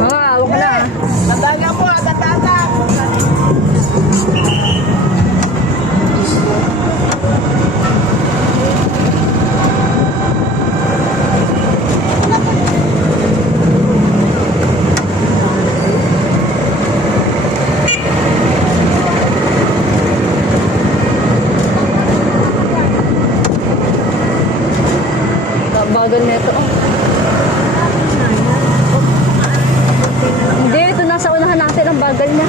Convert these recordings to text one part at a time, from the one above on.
Hawak ka na. Tabaga po, tatata. Bagal nito. Hindi, ito nasa unahan natin ang bagal niya.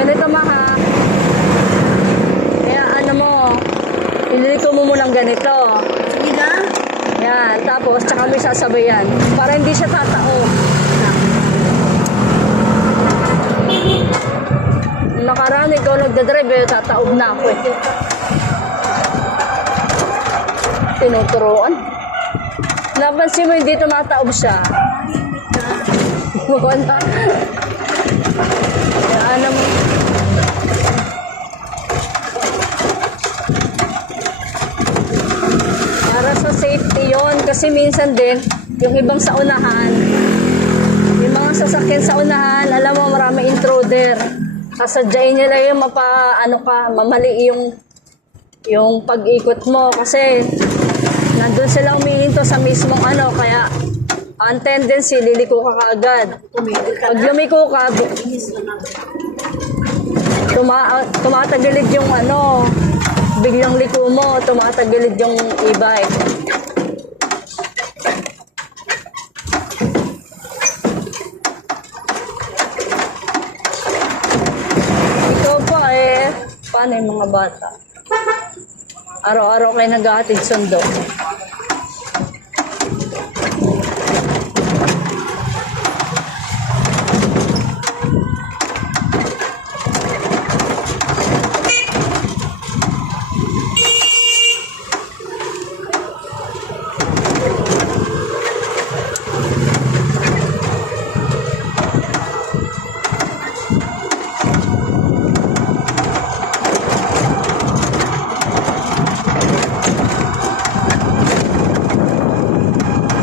Ganito maha. Kaya ano mo, ililito mo munang ganito. Sige na. Yan, tapos tsaka may sasabayan para hindi siya tatao. Nakaraan ikaw nagdadrive, eh, tataob na ako eh. Tinuturuan. Napansin mo hindi tumataob siya. Wala. Yan ang... Para sa safety yon, kasi minsan din yung ibang sa unahan, yung mga sasakyan sa unahan, alam mo marami intruder, sasadyain nila yung mamali yung pag-ikot mo kasi nandun sila umihinto sa mismong kaya ang tendency liliko ka kaagad. Pag lumiko ka, tumatagilid yung biglang liko mo, tumatagilid yung e-bike. Ikaw pa paano yung mga bata? Araw-araw kayo nag-aatid sundo.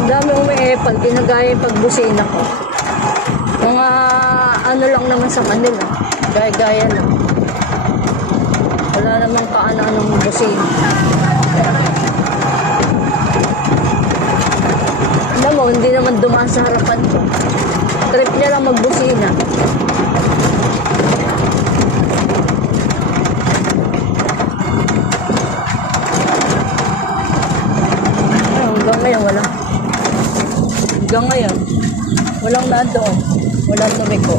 Dami umiepal, ginagaya yung pagbusina ko. Mga lang naman sa kanila. Gaya-gaya lang. Wala namang kaano-anong busina. Alam mo, hindi naman dumaan sa harapan ko. Trip niya lang magbusina. Hanggang ngayon, wala. Hanggang ngayon, walang nandoon. Walang lumiko.